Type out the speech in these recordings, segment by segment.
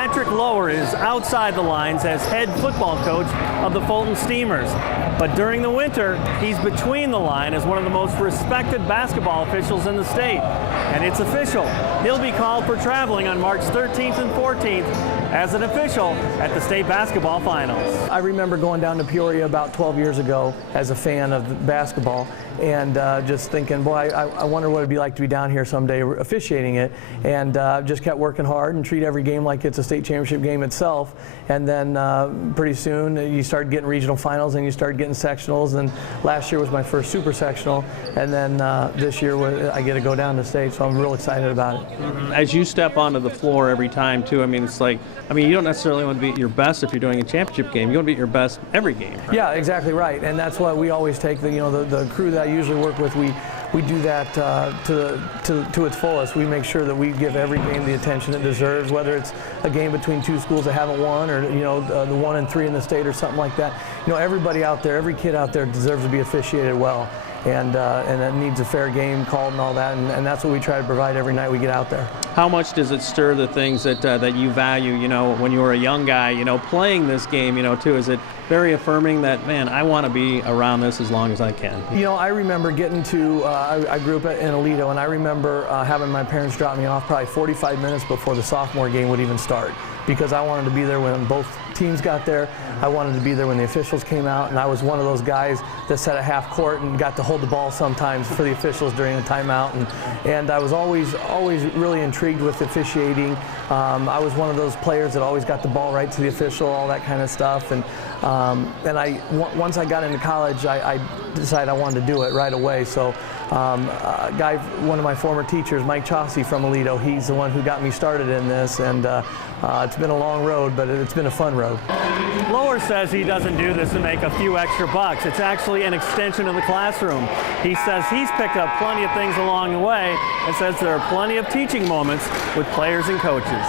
Patrick Lower is outside the lines as head football coach of the Fulton Steamers. But during the winter, he's between the line as one of the most respected basketball officials in the state. And it's official. He'll be called for traveling on March 13th and 14th as an official at the state basketball finals. I remember going down to Peoria about 12 years ago as a fan of basketball and just thinking, boy, I wonder what it'd be like to be down here someday officiating it, and just kept working hard and treat every game like it's a state championship game itself. And then pretty soon you start getting regional finals and you start getting sectionals, and last year was my first super sectional, and then this year I get to go down to state, so I'm real excited about it. As you step onto the floor every time too, I mean, it's like, you don't necessarily want to be at your best if you're doing a championship game. You want to be at your best every game. Right? Yeah, exactly right, and that's what we always take. The crew that I usually work with, we do that to its fullest. We make sure that we give every game the attention it deserves, whether it's a game between two schools that haven't won, or the 1 and 3 in the state or something like that. Everybody out there, every kid out there deserves to be officiated well, and it needs a fair game called and all that, and that's what we try to provide every night we get out there. How much does it stir the things that you value, when you were a young guy, playing this game, too? Is it very affirming that, man, I want to be around this as long as I can? I remember getting to, I grew up in Aledo, and I remember having my parents drop me off probably 45 minutes before the sophomore game would even start, because I wanted to be there when both teams got there. I wanted to be there when the officials came out, and I was one of those guys that sat at half court and got to hold the ball sometimes for the officials during the timeout, and I was always really intrigued with officiating. I was one of those players that always got the ball right to the official, all that kind of stuff, and once I got into college, I decided I wanted to do it right away. So one of my former teachers, Mike Chaucy from Aledo, he's the one who got me started in this, and it's been a long road, but it's been a fun road. Lower says he doesn't do this to make a few extra bucks. It's actually an extension of the classroom. He says he's picked up plenty of things along the way, and says there are plenty of teaching moments with players and coaches.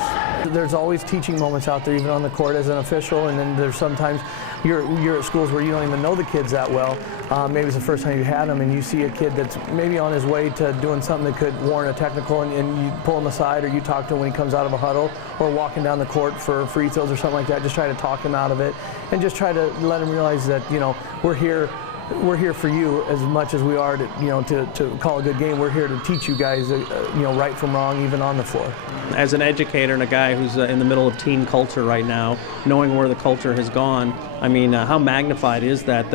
There's always teaching moments out there, even on the court as an official, and then there's sometimes you're at schools where you don't even know the kids that well. Maybe it's the first time you had them, and you see a kid that's maybe on his way to doing something that could warrant a technical, and you pull him aside, or you talk to him when he comes out of a huddle, or walking down the court for free throws or something like that. Just try to talk him out of it, and just try to let him realize that we're here for you as much as we are to call a good game. We're here to teach you guys right from wrong, even on the floor. As an educator and a guy who's in the middle of teen culture right now, knowing where the culture has gone, how magnified is that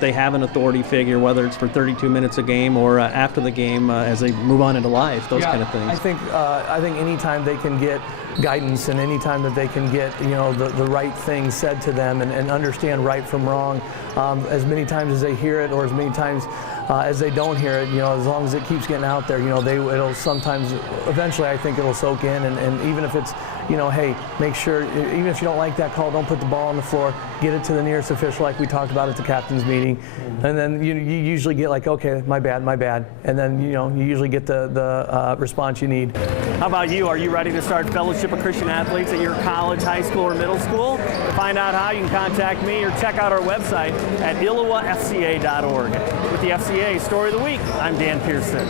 they have an authority figure, whether it's for 32 minutes a game or after the game as they move on into life, those kind of things? I think anytime they can get guidance, and anytime that they can get the right thing said to them, and understand right from wrong, as many times as they hear it, or as many times as they don't hear it, as long as it keeps getting out there, it'll sometimes, eventually I think it'll soak in, and even if it's, hey, make sure, even if you don't like that call, don't put the ball on the floor, get it to the nearest official like we talked about at the captain's meeting, and then you usually get like, okay, my bad, and then you usually get the response you need. How about you? Are you ready to start Fellowship of Christian Athletes at your college, high school, or middle school? To find out how, you can contact me or check out our website at ILLOWAFCA.org. With the FCA Story of the Week, I'm Dan Pearson.